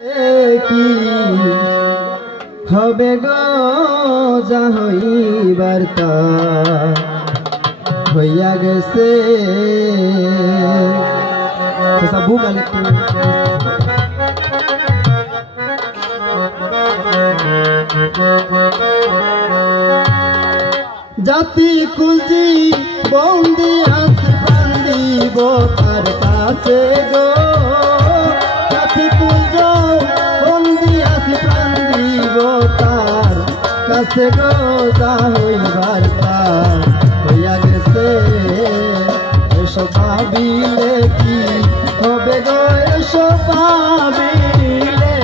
কি হবে গো যা হইবার তা হইয়া গেছে জাতি কুলজি বন্দি আছে বান্দিব তার কাছে গো জাতি কুলজ বন্দি আছে বান্দিব তার কাছে গো যা হইবার তা হইয়া গেছে এসব ভাবিলে কি হবে গো এসব ভাবিলে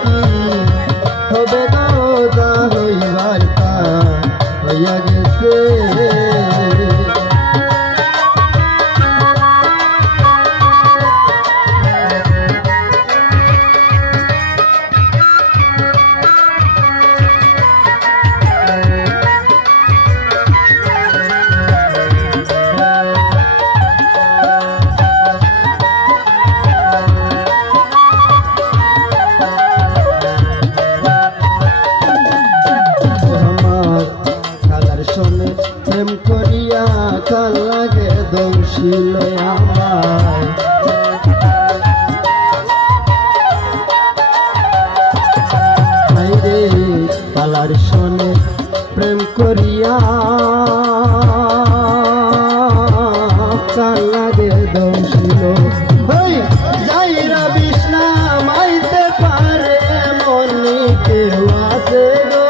কি হবে গো যা হইবার তা হইয়া গেছে প্রেম করিয়া কাল লাগে দংশিল আমায় রে পালার শোনে প্রেম করিয়া কাল লাগে দংশিল যাইরা বিষ্ণা মাইতে পারে মনে কেউ আছে গো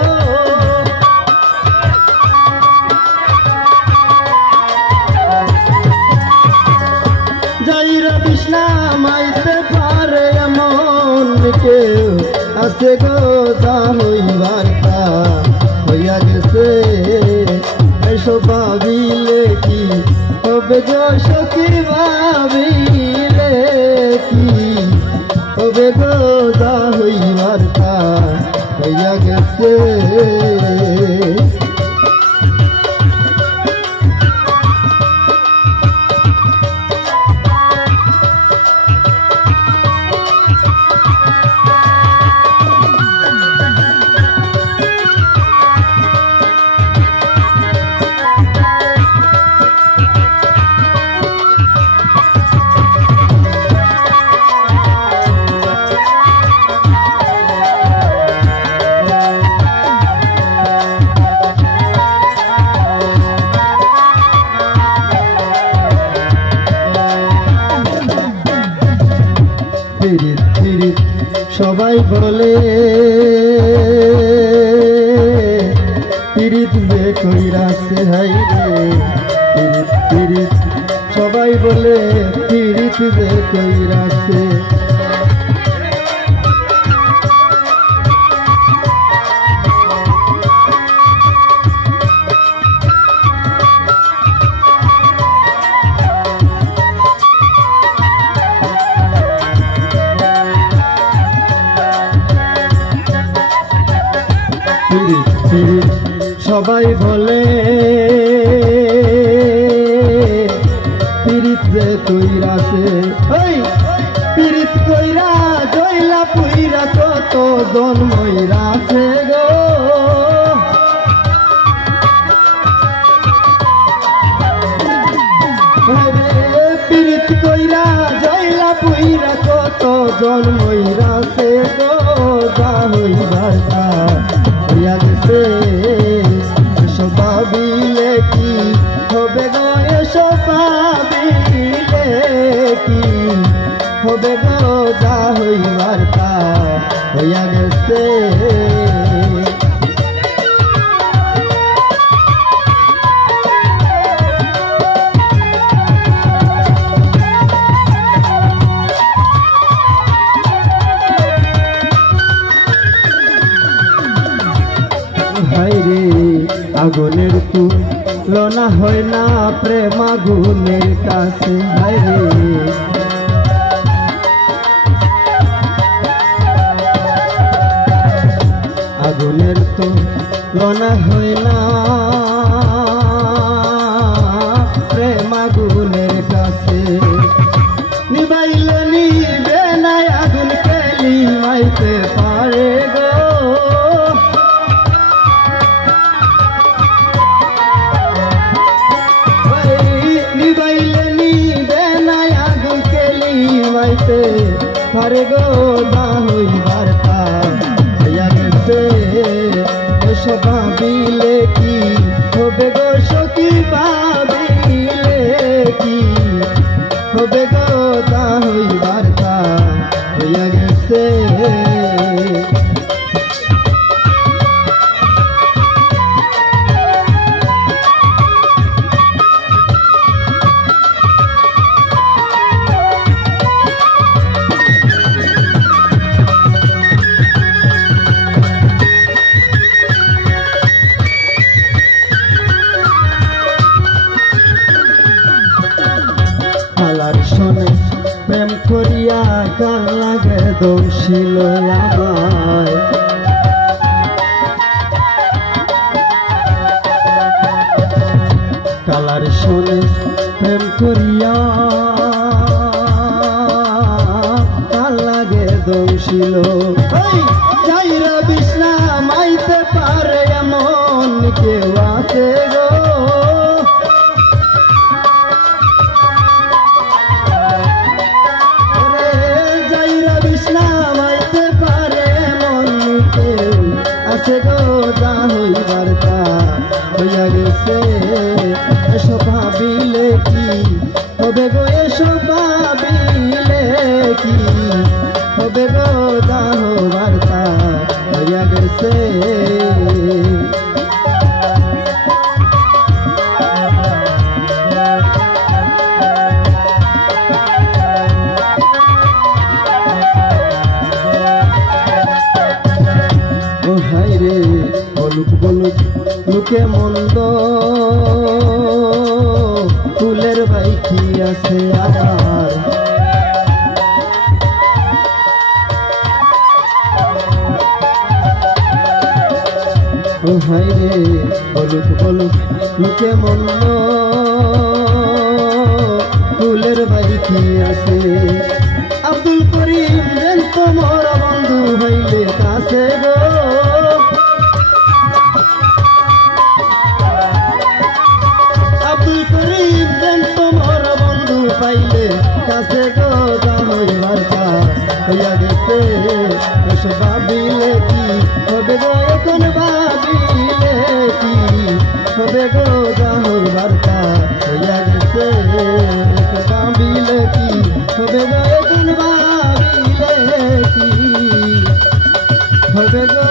যাইরা বিষ্ণা মাইতে পারে এমন কেউ আছে গো যা হইবার তা হইয়া গেছে এসব ভাবিলে কি হবে গো সখী ভাবিলে কি হবে গো যা হইবার তা হইয়া গেছে সবাই বলে পীড়িত যে কইরাছে হাই রে পীড়িত সবাই বলে পীড়িত যে কইরাছে সবাই বলে পীড়িত যে কইরাছে পীড়িত কইরা জয়লা পুইরা কত জন্মইরাছে গো পীড়িত কইরা জয়লা পুইরা কত জন্মইরাছে গো যা হইবার তা হইয়া গেছে এসব ভাবিলে কি হবে গো এসব ভাবিলে কি হবে গো যা হইবার তা হইয়া গেছে আগুনের তুলনা হয় না প্রেম আগুনের কাছে আগুনের তুলনা হয় না প্রেম আগুনের কাছে নিবাইলে নিবে না আগুন কেলি হইতে পারে গো। নিবাইলে নিবে না আগুন কেলি মাইতে পারে গো, যা হইবার তা হইয়া গেছে। এসব ভাবিলে কি হবে গো সখী, ভাবিলে কি হবে গো, যা হইবার তা হইয়া গেছে। কালার শোনে প্রেম করিয়া কাল লাগে দোষিল আমায়। কালার শোনে প্রেম করিয়া কাল লাগে দোষিল। যাইরা বিষ্ণা মাইতে পারে এমন কেউ আছে গো। আছে গো, যা হইবার তা হইয়া গেছে। এসব ভাবিলে কি হবে গো, এসব ভাবিলে কি হবে গো, যা হইবার তা হইয়া গেছে। হাইরে বলুক বলুক লোকে মন্দ, ফুলের ভাই কি আছে আর। ও হাইরে বলুক বলুক লোকে মন্দ, ফুলের ভাই কি আছে। আব্দুল করিম যেন তোমার বন্ধু হইলে কাছে গো। আব্দুল করিম যেন তোমার বন্ধু পাইলে কাছে গো, যা হইবার তা হইয়া গেছে। এসব ভাবিলে কি হবে গো, এখন ভাবিলে কি হবে গো, যা হইবার তা হইয়া গেছে। ভাবিলে কি হবে গো, এখন ভাবিলে কি হবে গো।